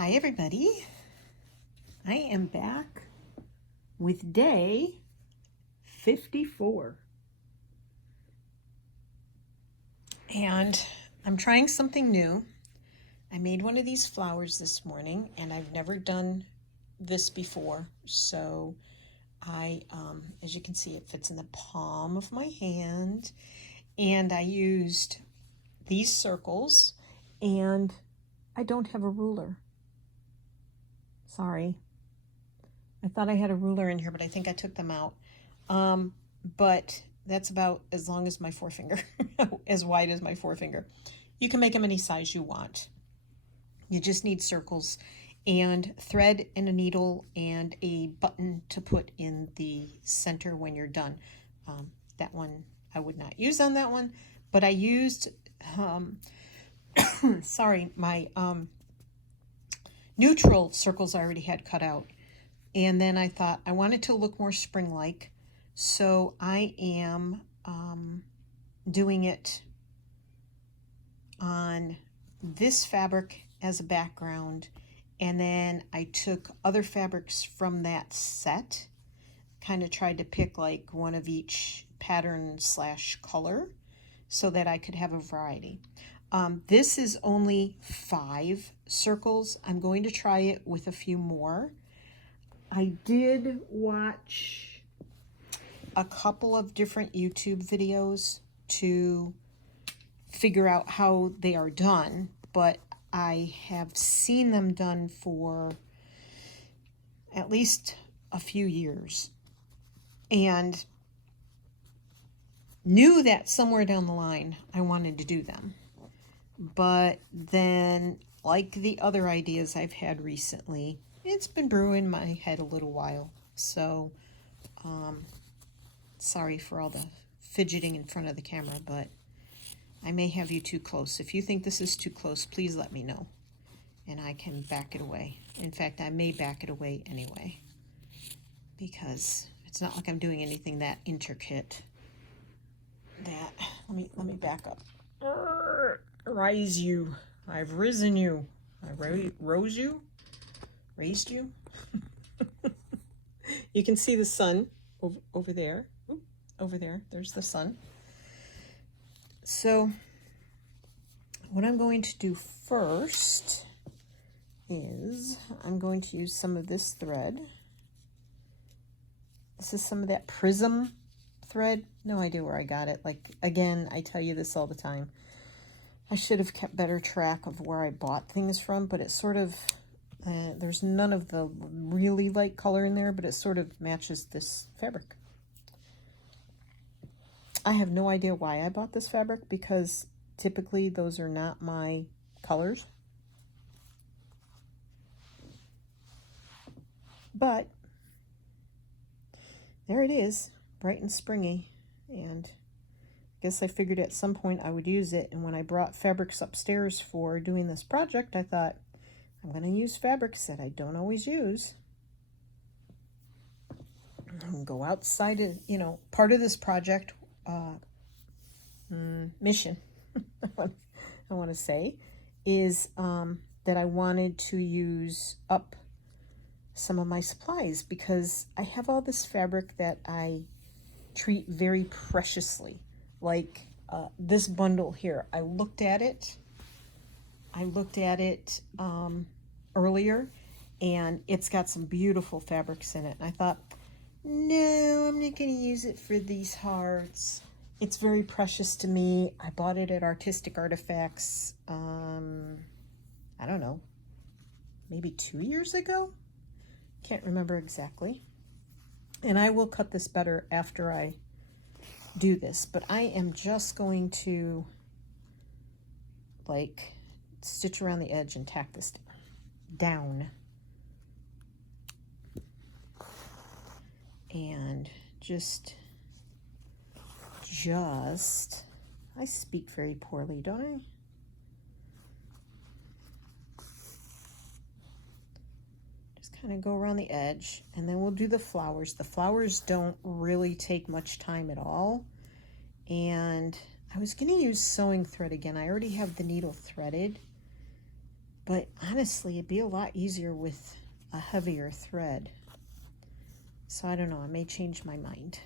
Hi everybody, I am back with day 54 and I'm trying something new. I made one of these flowers this morning and I've never done this before, so as you can see, it fits in the palm of my hand, and I used these circles, and I don't have a ruler. Sorry. I thought I had a ruler in here, but I think I took them out. But that's about as long as my forefinger, as wide as my forefinger. You can make them any size you want. You just need circles and thread and a needle and a button to put in the center when you're done. That one I would not use on that one, but I used, sorry, my neutral circles I already had cut out. And then I thought I wanted to look more spring-like, so I am doing it on this fabric as a background, and then I took other fabrics from that set, kind of tried to pick like one of each pattern / color so that I could have a variety. This is only 5 circles. I'm going to try it with a few more. I did watch a couple of different YouTube videos to figure out how they are done, but I have seen them done for at least a few years and knew that somewhere down the line I wanted to do them. But then, like the other ideas I've had recently, it's been brewing in my head a little while. So, sorry for all the fidgeting in front of the camera, but I may have you too close. If you think this is too close, please let me know, and I can back it away. In fact, I may back it away anyway, because it's not like I'm doing anything that intricate. Let me back up. Rise you. I've risen you. I rose you. Raised you. You can see the sun over there. Oop, over there. There's the sun. So what I'm going to do first is I'm going to use some of this thread. This is some of that prism thread. No idea where I got it. Like, again, I tell you this all the time. I should have kept better track of where I bought things from, but it's sort of, there's none of the really light color in there, but it sort of matches this fabric. I have no idea why I bought this fabric, because typically those are not my colors. But there it is, bright and springy, and I guess I figured at some point I would use it. And when I brought fabrics upstairs for doing this project, I thought, I'm going to use fabrics that I don't always use. Go outside of, part of this project, mission, I want to say, is that I wanted to use up some of my supplies, because I have all this fabric that I treat very preciously. Like this bundle here, I looked at it earlier, and it's got some beautiful fabrics in it. And I thought, no, I'm not going to use it for these hearts. It's very precious to me. I bought it at Artistic Artifacts, I don't know, maybe 2 years ago? Can't remember exactly. And I will cut this better after I do this, but I am just going to like stitch around the edge and tack this down, and just I speak very poorly, don't I? Just kind of go around the edge, and then we'll do the flowers. The flowers don't really take much time at all. And I was going to use sewing thread again. I already have the needle threaded, But honestly, it'd be a lot easier with a heavier thread. So I don't know, I may change my mind.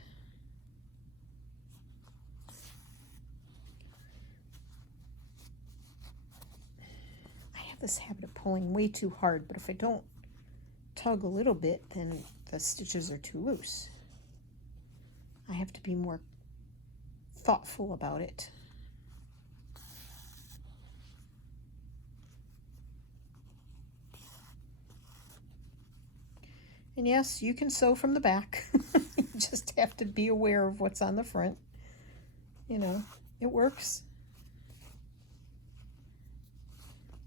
I have this habit of pulling way too hard, but if I don't tug a little bit, then the stitches are too loose. I have to be more thoughtful about it. And yes, you can sew from the back. You just have to be aware of what's on the front. You know, it works.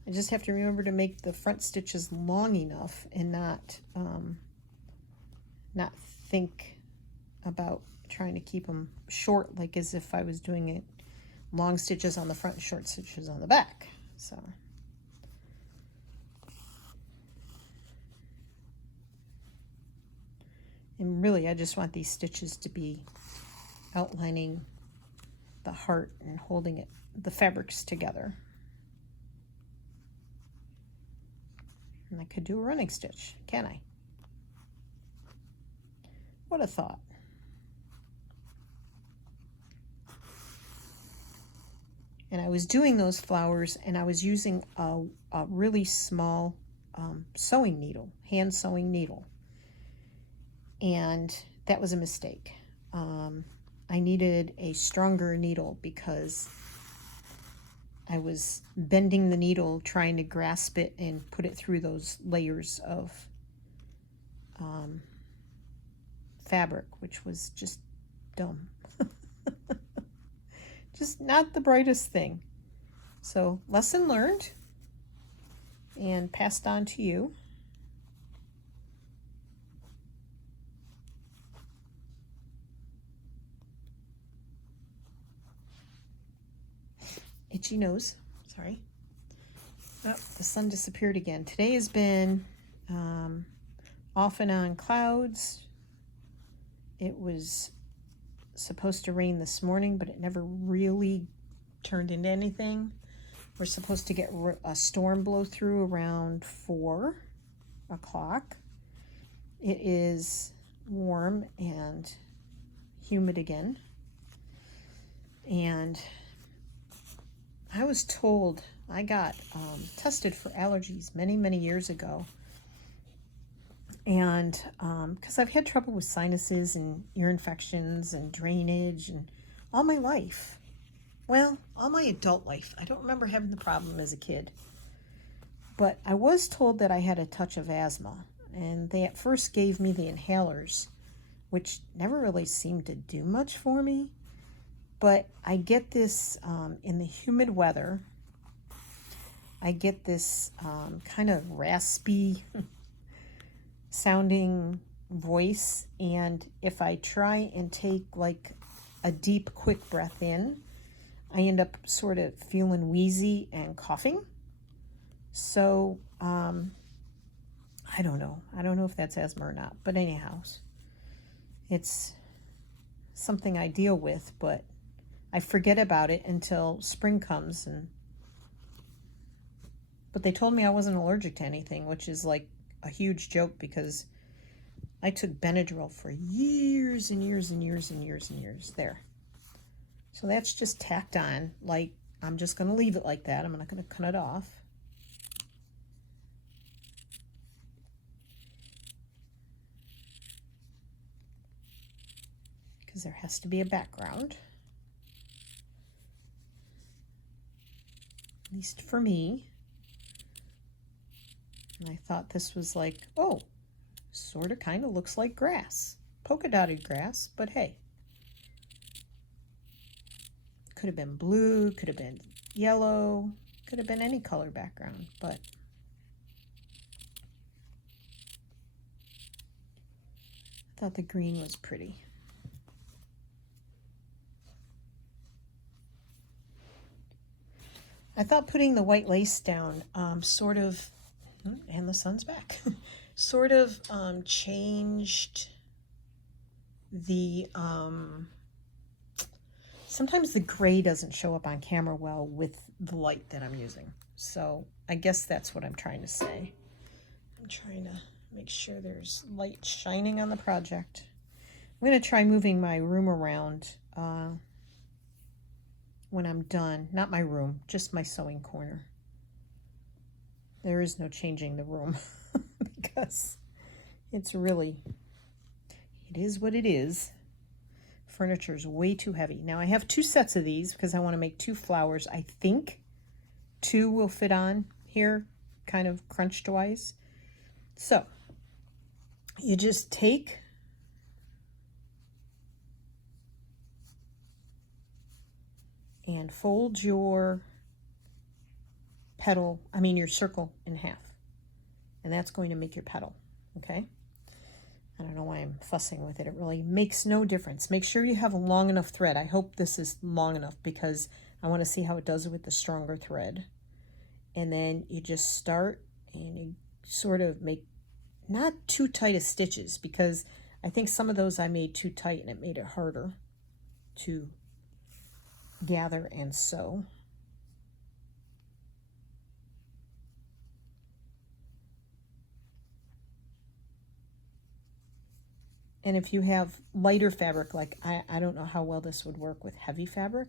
I just have to remember to make the front stitches long enough and not think about trying to keep them short, like as if I was doing it long stitches on the front and short stitches on the back. So and really I just want these stitches to be outlining the heart and holding it, the fabrics together. And I could do a running stitch, can I? What a thought. And I was doing those flowers and I was using a really small sewing needle, hand sewing needle. And that was a mistake. I needed a stronger needle because I was bending the needle trying to grasp it and put it through those layers of fabric, which was just dumb. Just not the brightest thing. So lesson learned and passed on to you. Itchy nose, sorry. Oh, the sun disappeared again. Today has been off and on clouds. It was supposed to rain this morning, but it never really turned into anything. We're supposed to get a storm blow through around 4 o'clock. It is warm and humid again. And I was told, I got tested for allergies many years ago. And because I've had trouble with sinuses and ear infections and drainage and all my life. Well, all my adult life. I don't remember having the problem as a kid. But I was told that I had a touch of asthma. And they at first gave me the inhalers, which never really seemed to do much for me. But I get this in the humid weather. I get this kind of raspy sounding voice, and if I try and take like a deep quick breath in, I end up sort of feeling wheezy and coughing. So I don't know if that's asthma or not, but anyhow, it's something I deal with, but I forget about it until spring comes. But they told me I wasn't allergic to anything, which is like a huge joke because I took Benadryl for years and years there. So that's just tacked on. Like, I'm just going to leave it like that. I'm not going to cut it off. Because there has to be a background. At least for me. And I thought this was like, oh, sort of kind of looks like grass. Polka dotted grass, but hey. Could have been blue, could have been yellow, could have been any color background, but I thought the green was pretty. I thought putting the white lace down sort of, and the sun's back, sort of changed the, sometimes the gray doesn't show up on camera well with the light that I'm using. So I guess that's what I'm trying to say. I'm trying to make sure there's light shining on the project. I'm going to try moving my room around when I'm done. Not my room, just my sewing corner. There is no changing the room because it's really, it is what it is. Furniture is way too heavy. Now I have 2 sets of these because I want to make 2 flowers. I think 2 will fit on here, kind of crunched wise. So you just take and fold your petal, your circle in half. And that's going to make your petal, okay? I don't know why I'm fussing with it. It really makes no difference. Make sure you have a long enough thread. I hope this is long enough because I want to see how it does with the stronger thread. And then you just start and you sort of make not too tight of stitches because I think some of those I made too tight and it made it harder to gather and sew. And if you have lighter fabric, like I don't know how well this would work with heavy fabric,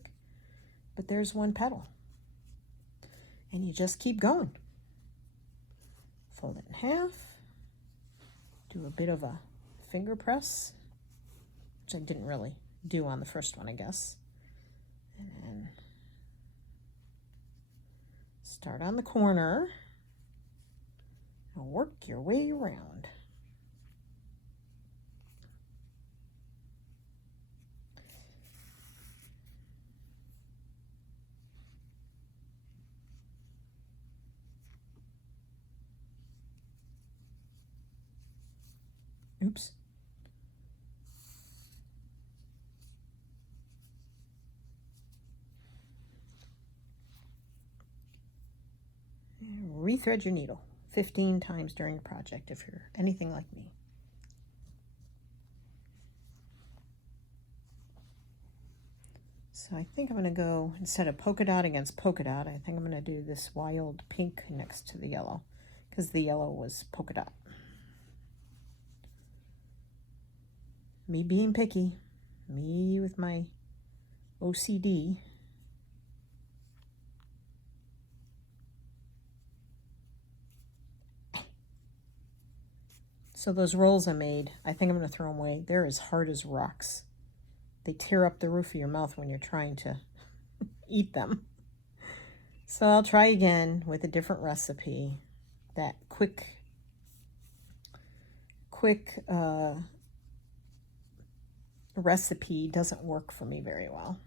but there's one petal. And you just keep going. Fold it in half. Do a bit of a finger press, which I didn't really do on the first one, I guess. And then start on the corner and work your way around. Oops. And rethread your needle 15 times during the project if you're anything like me. So I think I'm going to go, instead of polka dot against polka dot, I think I'm going to do this wild pink next to the yellow because the yellow was polka dot. Me being picky, me with my OCD. So those rolls I made, I think I'm going to throw them away. They're as hard as rocks. They tear up the roof of your mouth when you're trying to eat them. So I'll try again with a different recipe. That quick recipe doesn't work for me very well.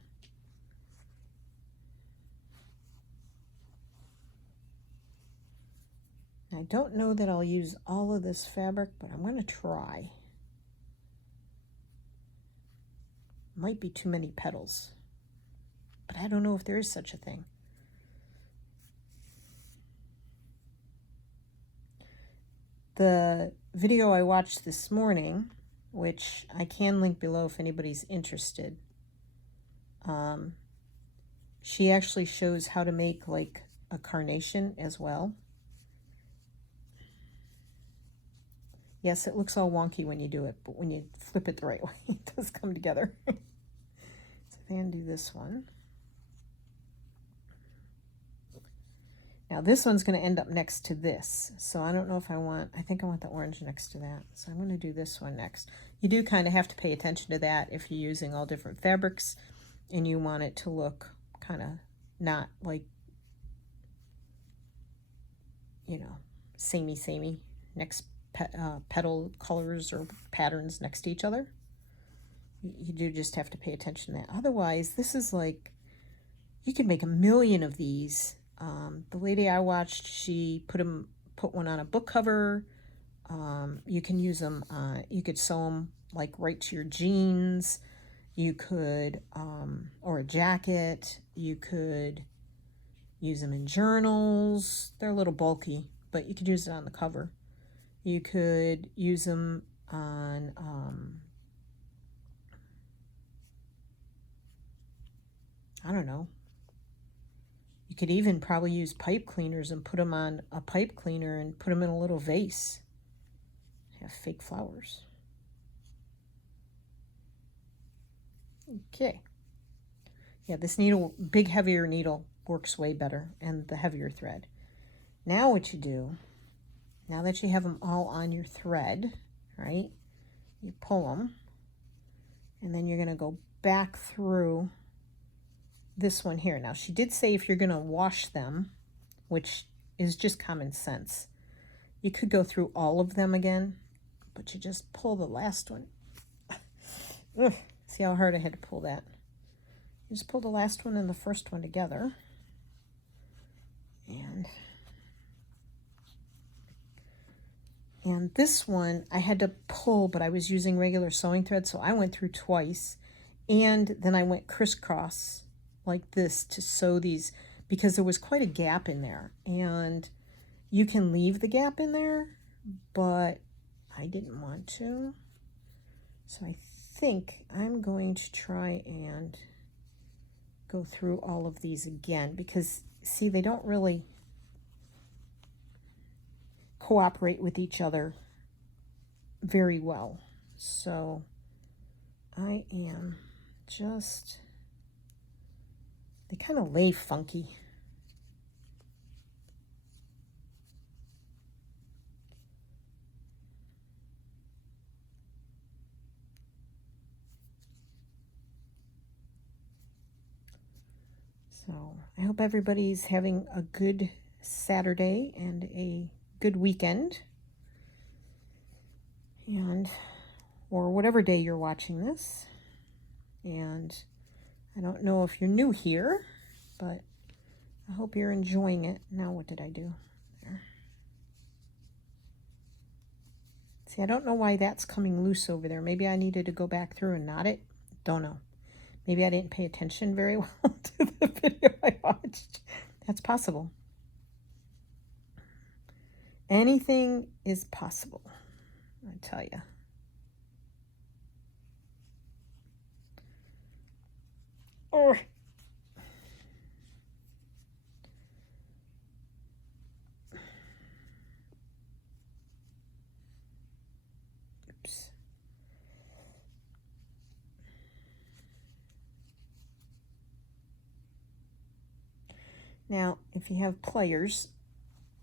I don't know that I'll use all of this fabric, but I'm going to try. Might be too many petals, but I don't know if there is such a thing. The video I watched this morning, which I can link below if anybody's interested, she actually shows how to make like a carnation as well. Yes, it looks all wonky when you do it, but when you flip it the right way, it does come together. So I think I'm going to do this one. Now this one's going to end up next to this. So I don't know if I think I want the orange next to that. So I'm going to do this one next. You do kind of have to pay attention to that if you're using all different fabrics and you want it to look kind of not like, samey next petal colors or patterns next to each other. You do just have to pay attention to that. Otherwise, this is like, you could make a million of these. The lady I watched, she put one on a book cover. You can use them, you could sew them like right to your jeans. You could, or a jacket. You could use them in journals. They're a little bulky, but you could use it on the cover. You could use them on, I don't know. You could even probably use pipe cleaners and put them on a pipe cleaner and put them in a little vase. Have fake flowers. Okay. Yeah, this needle, big heavier needle, works way better, and the heavier thread. Now what you do, now that you have them all on your thread, right, you pull them, and then you're going to go back through this one here. Now, she did say if you're going to wash them, which is just common sense, you could go through all of them again, but you just pull the last one. Ugh, see how hard I had to pull that? You just pull the last one and the first one together. And this one I had to pull, but I was using regular sewing thread, so I went through twice. And then I went crisscross like this to sew these because there was quite a gap in there. And you can leave the gap in there, but I didn't want to. So I think I'm going to try and go through all of these again because, see, they don't really cooperate with each other very well. So I am just, they kind of lay funky. So I hope everybody's having a good Saturday and a good weekend, and or whatever day you're watching this. And I don't know if you're new here, but I hope you're enjoying it. Now what did I do there? See, I don't know why that's coming loose over there. Maybe I needed to go back through and knot it. Don't know. Maybe I didn't pay attention very well to the video I watched. That's possible. Anything is possible, I tell you. Oh. Oops. Now, if you have pliers,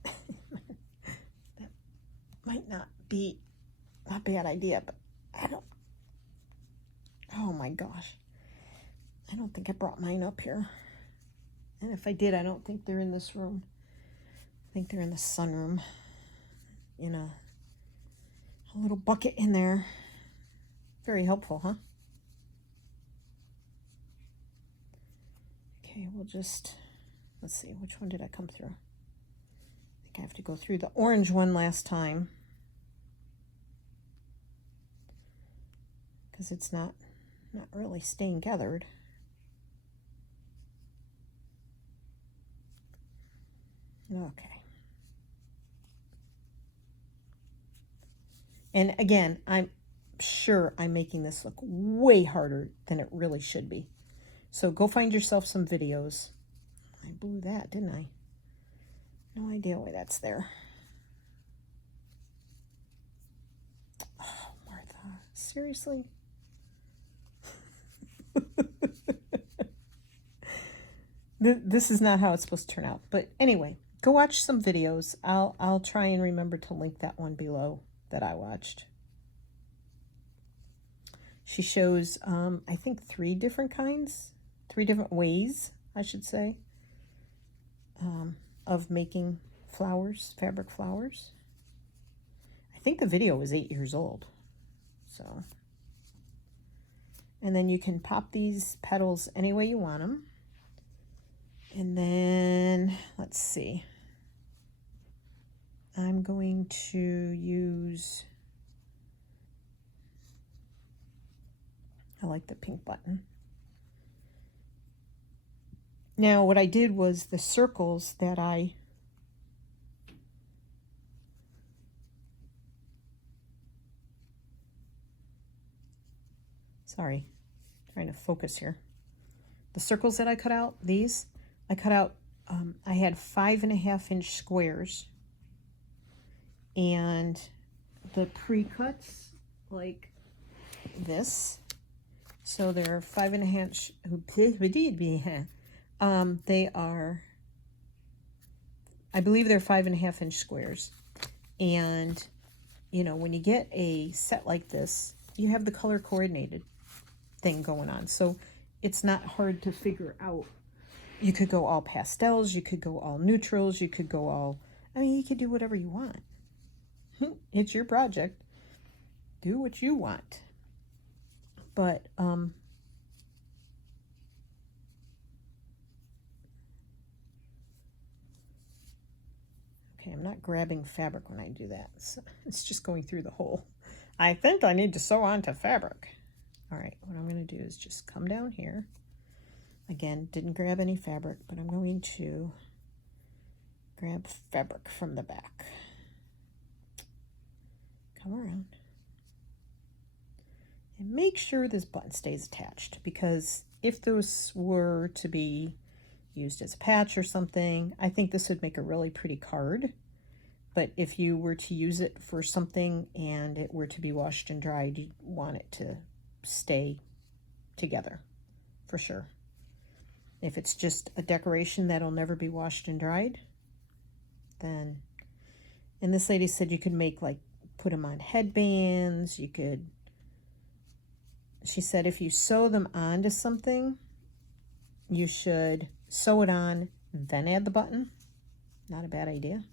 that might not be a bad idea, but I don't, oh my gosh. I don't think I brought mine up here. And if I did, I don't think they're in this room. I think they're in the sunroom in a little bucket in there. Very helpful, huh? Okay, we'll just, let's see, which one did I come through? I think I have to go through the orange one last time because it's not really staying gathered. Okay. And again, I'm sure I'm making this look way harder than it really should be. So go find yourself some videos. I blew that, didn't I? No idea why that's there. Oh, Martha, seriously? This is not how it's supposed to turn out. But anyway, go watch some videos. I'll try and remember to link that one below that I watched. She shows, I think, 3 different ways, I should say, of making flowers, fabric flowers. I think the video was 8 years old. So, and then you can pop these petals any way you want them. And then, let's see, I'm going to use, I like the pink button. Now, what I did was the circles that sorry, trying to focus here. The circles that I cut out, these, I cut out I had 5.5-inch squares, and the pre-cuts like this. So they're 5.5. They are, I believe they're 5.5-inch squares. And you know, when you get a set like this, you have the color coordinated thing going on. So it's not hard to figure out. You could go all pastels, you could go all neutrals, you could go all, I mean, you could do whatever you want. It's your project. Do what you want. But, okay, I'm not grabbing fabric when I do that. So it's just going through the hole. I think I need to sew onto fabric. All right, what I'm going to do is just come down here. Again, didn't grab any fabric, but I'm going to grab fabric from the back. Come around. And make sure this button stays attached, because if those were to be used as a patch or something, I think this would make a really pretty card. But if you were to use it for something and it were to be washed and dried, you'd want it to stay together for sure. If it's just a decoration that'll never be washed and dried, then, and this lady said you could make, like, put them on headbands, you could, she said if you sew them onto something, you should sew it on, then add the button. Not a bad idea.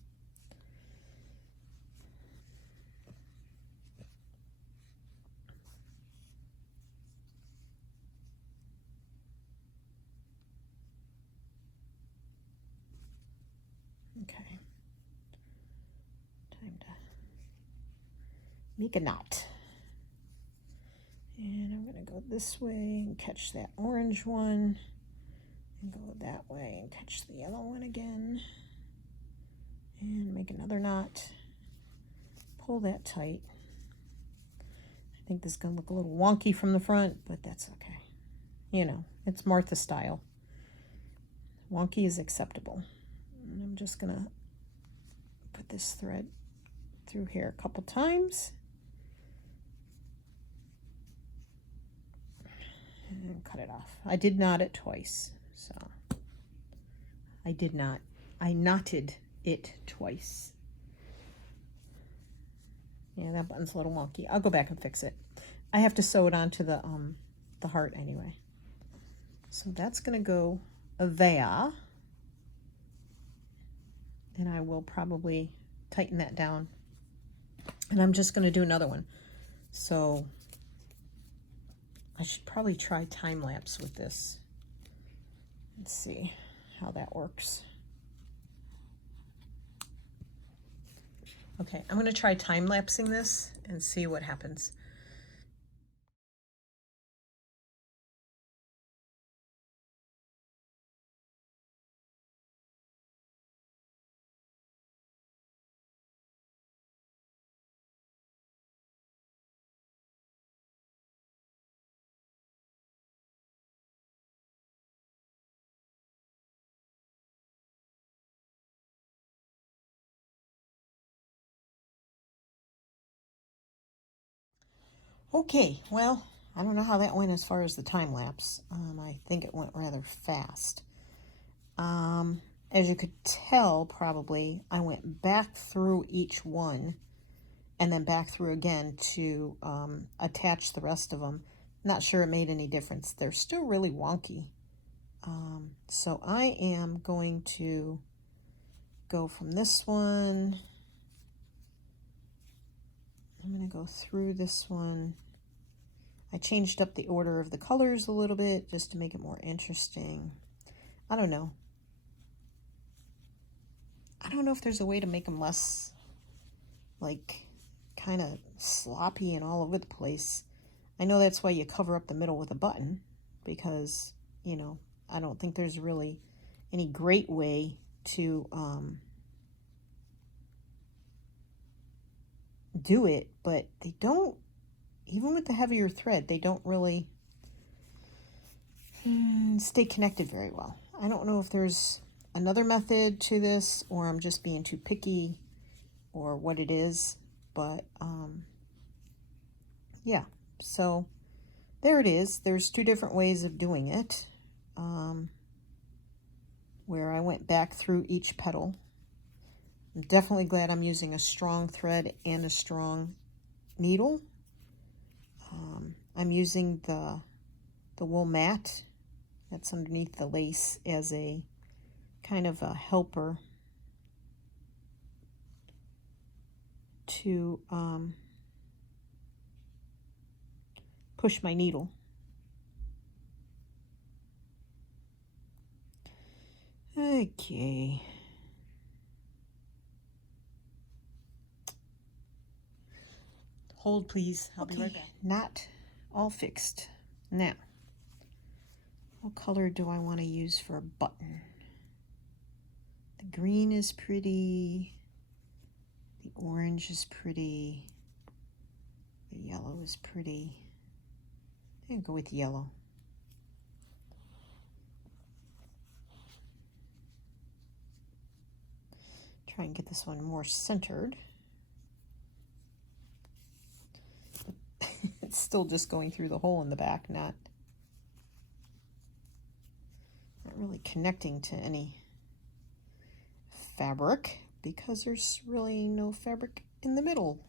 Okay. Time to make a knot. And I'm going to go this way and catch that orange one, and go that way and catch the yellow one again, and make another knot. Pull that tight. I think this is going to look a little wonky from the front, but that's okay. You know, it's Martha style. Wonky is acceptable. And I'm just going to put this thread through here a couple times. And cut it off. I did knot it twice, so I knotted it twice. Yeah, that button's a little wonky. I'll go back and fix it. I have to sew it onto the heart anyway. So that's gonna go there, and I will probably tighten that down. And I'm just gonna do another one. So I should probably try time lapse with this. Let's see how that works. Okay, I'm going to try time lapsing this and see what happens. Okay, well, I don't know how that went as far as the time lapse. I think it went rather fast. As you could tell, probably, I went back through each one and then back through again to attach the rest of them. Not sure it made any difference. They're still really wonky. So I am going to go from this one. I'm going to go through this one. I changed up the order of the colors a little bit just to make it more interesting. I don't know. I don't know if there's a way to make them less, like, kind of sloppy and all over the place. I know that's why you cover up the middle with a button, because, you know, I don't think there's really any great way to do it, but they don't, even with the heavier thread, they don't really stay connected very well. I don't know if there's another method to this, or I'm just being too picky, or what it is. But yeah, so there it is. There's two different ways of doing it, where I went back through each petal. I'm definitely glad I'm using a strong thread and a strong needle. I'm using the wool mat that's underneath the lace as a kind of a helper to push my needle. Okay. Hold, please. I'll be right back. Not all fixed. Now, what color do I want to use for a button? The green is pretty. The orange is pretty. The yellow is pretty. I'm going to go with yellow. Try and get this one more centered. It's still just going through the hole in the back, not really connecting to any fabric, because there's really no fabric in the middle.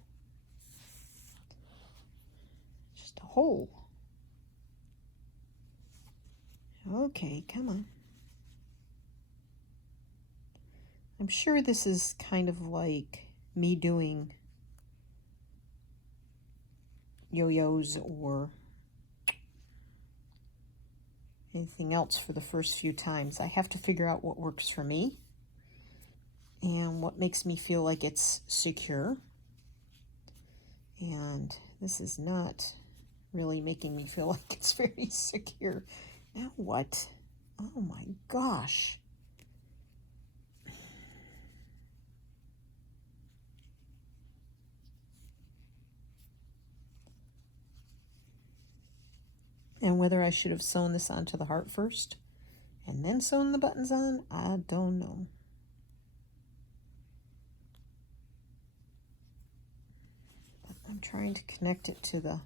Just a hole. Okay, come on. I'm sure this is kind of like me doing yo-yos or anything else for the first few times. I have to figure out what works for me and what makes me feel like it's secure. And this is not really making me feel like it's very secure. Now what? Oh my gosh. And whether I should have sewn this onto the heart first and then sewn the buttons on, I don't know. But I'm trying to connect it to the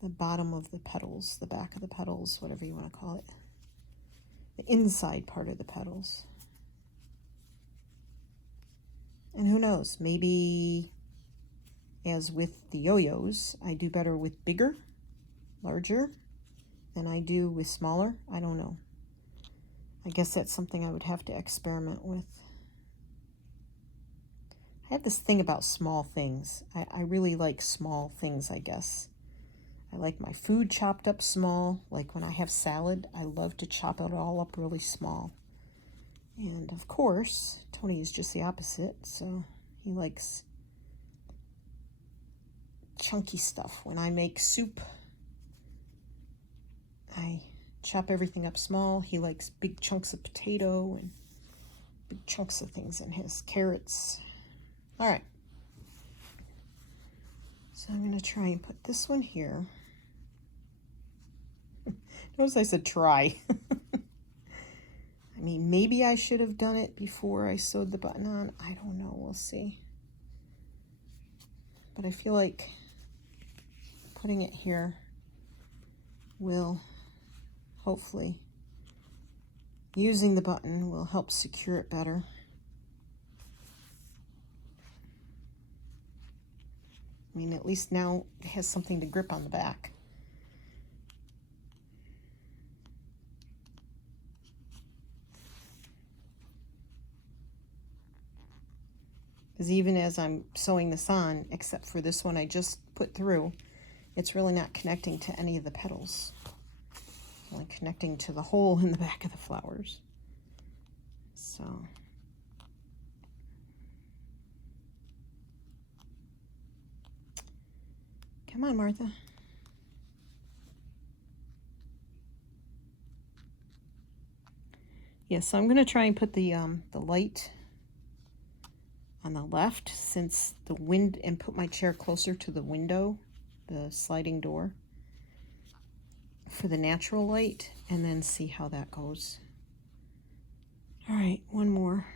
bottom of the petals, the back of the petals, whatever you want to call it. The inside part of the petals. And who knows, maybe as with the yo-yos, I do better with bigger, larger, than I do with smaller. I don't know. I guess that's something I would have to experiment with. I have this thing about small things. I really like small things, I guess. I like my food chopped up small. Like when I have salad, I love to chop it all up really small. And of course, Tony is just the opposite, so he likes chunky stuff. When I make soup, I chop everything up small. He likes big chunks of potato and big chunks of things in his carrots. All right. So I'm going to try and put this one here. Notice I said try. I mean, maybe I should have done it before I sewed the button on. I don't know. We'll see. But I feel like putting it here will hopefully, using the button will help secure it better. I mean, at least now it has something to grip on the back. Because even as I'm sewing this on, except for this one I just put through, it's really not connecting to any of the petals. It's only connecting to the hole in the back of the flowers. So come on, Martha. Yeah, so I'm going to try and put the light on the left, since the wind, and put my chair closer to the window, the sliding door, for the natural light, and then see how that goes. All right, one more.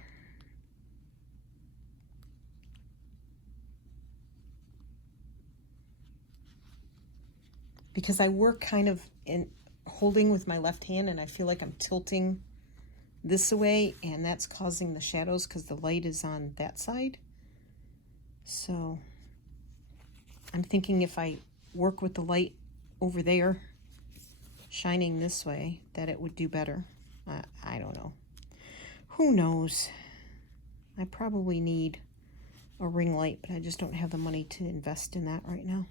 Because I work kind of in holding with my left hand, and I feel like I'm tilting this away, and that's causing the shadows because the light is on that side. So I'm thinking if I work with the light over there shining this way, that it would do better. I don't know. Who knows? I probably need a ring light, but I just don't have the money to invest in that right now.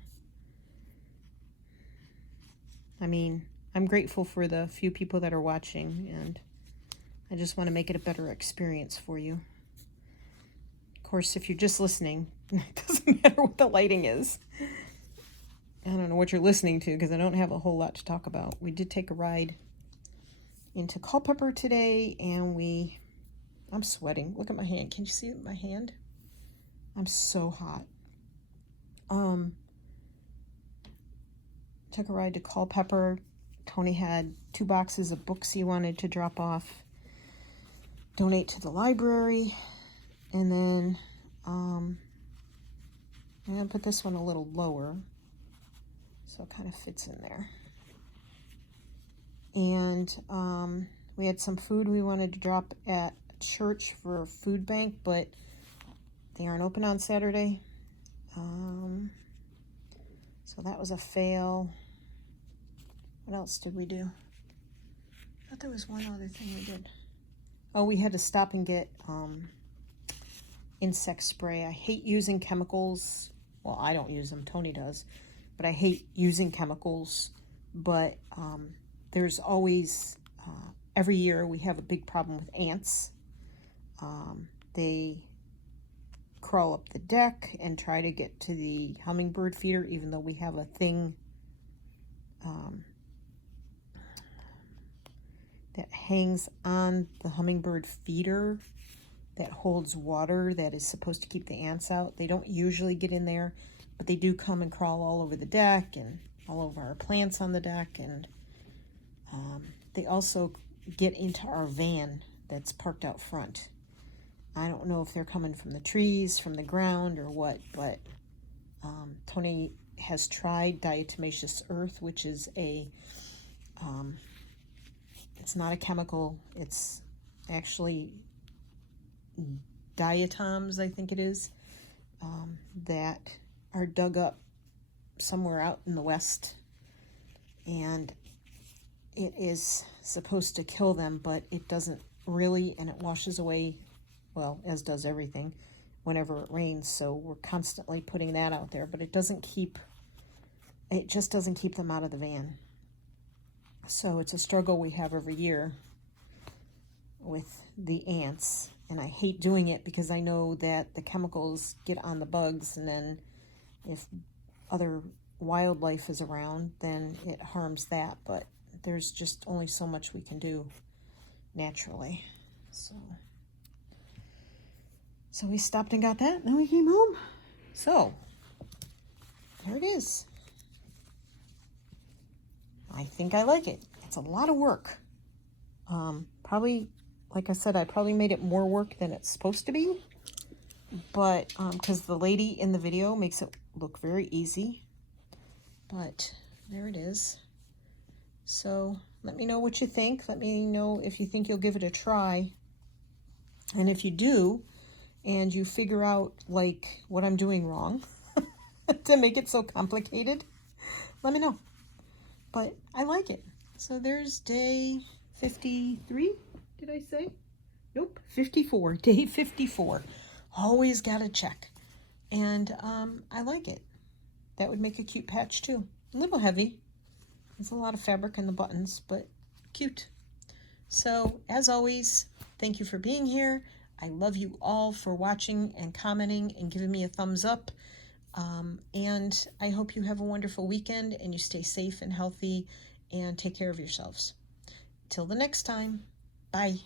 I mean, I'm grateful for the few people that are watching, and I just want to make it a better experience for you. Of course, if you're just listening, it doesn't matter what the lighting is. I don't know what you're listening to because I don't have a whole lot to talk about. We did take a ride into Culpeper today, and I'm sweating. Look at my hand. Can you see my hand? I'm so hot. Took a ride to Culpeper. Tony had 2 boxes of books he wanted to drop off, donate to the library, and then I'm going to put this one a little lower so it kind of fits in there. And we had some food we wanted to drop at church for a food bank, but they aren't open on Saturday. So that was a fail. What else did we do? I thought there was one other thing we did. Oh, we had to stop and get insect spray. I hate using chemicals. Well, I don't use them. Tony does. But I hate using chemicals. But there's always, every year we have a big problem with ants. They crawl up the deck and try to get to the hummingbird feeder, even though we have a thing that hangs on the hummingbird feeder that holds water that is supposed to keep the ants out. They don't usually get in there, but they do come and crawl all over the deck and all over our plants on the deck, and they also get into our van that's parked out front. I don't know if they're coming from the trees, from the ground, or what, but Tony has tried diatomaceous earth, which is it's not a chemical, it's actually diatoms, I think it is, that are dug up somewhere out in the west, and it is supposed to kill them, but it doesn't really, and it washes away, well, as does everything, whenever it rains. So we're constantly putting that out there, but it just doesn't keep them out of the van. So it's a struggle we have every year with the ants, and I hate doing it because I know that the chemicals get on the bugs, and then if other wildlife is around, then it harms that. But there's just only so much we can do naturally. So we stopped and got that, and then we came home. So there it is. I think I like it. It's a lot of work. Probably, like I said, I probably made it more work than it's supposed to be. But, because the lady in the video makes it look very easy. But there it is. So let me know what you think. Let me know if you think you'll give it a try. And if you do, and you figure out, like, what I'm doing wrong to make it so complicated, let me know. But I like it. So there's day 53, did I say? Nope, 54, day 54. Always gotta check. And I like it. That would make a cute patch too. A little heavy. There's a lot of fabric in the buttons, but cute. So as always, thank you for being here. I love you all for watching and commenting and giving me a thumbs up. And I hope you have a wonderful weekend and you stay safe and healthy and take care of yourselves. Till the next time, bye.